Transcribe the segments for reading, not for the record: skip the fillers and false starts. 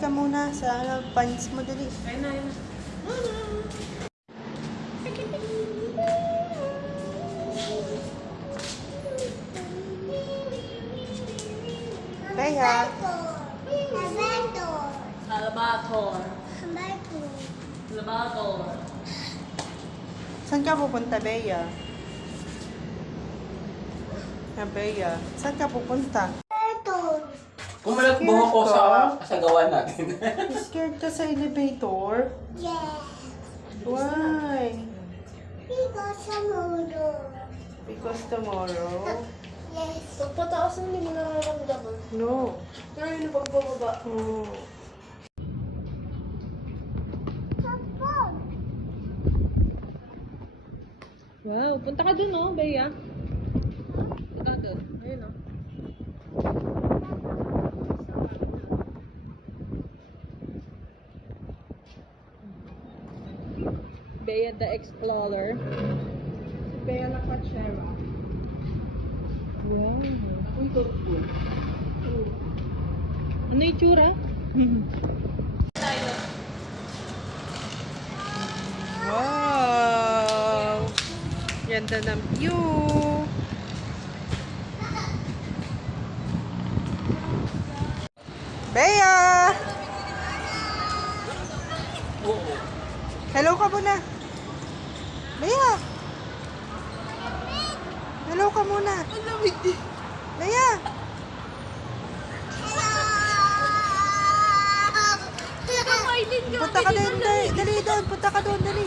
Ka muna sa pants mo dali. Ayun na, ayun na. Kaya, Albator. Albator. saan ka pupunta, Bea? Bea, saan ka pupunta? Kung malagbuho ko sa gawa natin. Scared ka sa elevator? Yes. Why? Because tomorrow. Because tomorrow? Yes. Pag pataas na, hindi mo nararamdaman. No. Pero yun, pagbababa. Oh. Kapag. Wow, punta ka dun, oh, Bea. Punta ka dun. Ayun, oh. Bea the Explorer. Bea la Pachera. Wow. Ang thoughtful. Ano yung tsura? Wow! Ganda ng view! Bea! Hello ka muna! Bea! Hello ka muna! Bea! Punta ka doon, dali doon, punta ka doon, dali.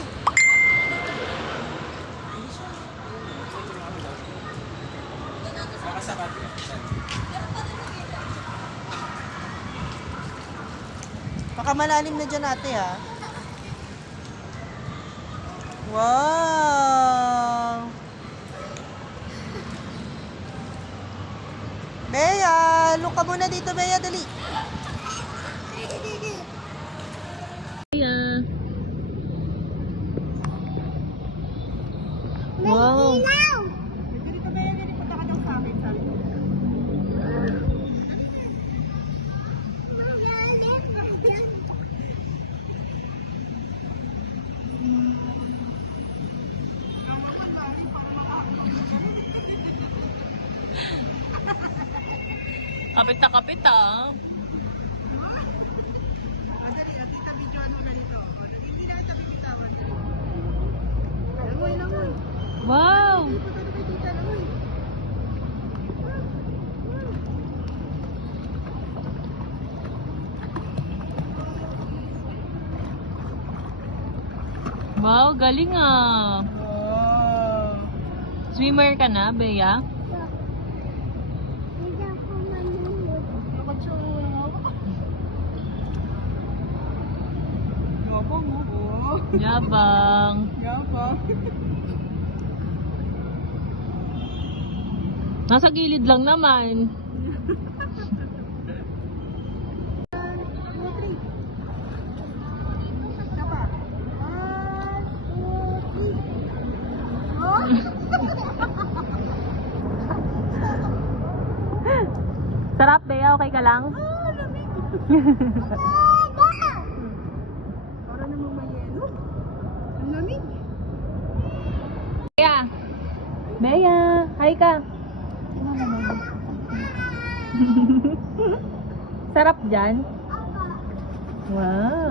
Baka malalim na dyan ate ha. Wow! Bea, look ka muna dito, Bea, dali. Wow. Kapit na kapit ah. Wow! Wow, galing ah. Wow! Swimmer ka na, Bea? Hindi ako manunod. Yabang mo, oh. Yabang. Yabang. Nasa gilid lang naman. Sarap, Bea. Okay ka lang? Para namang may yelo. Ang lamig. Bea! Bea! Hi ka! Sarap dyan? Wow!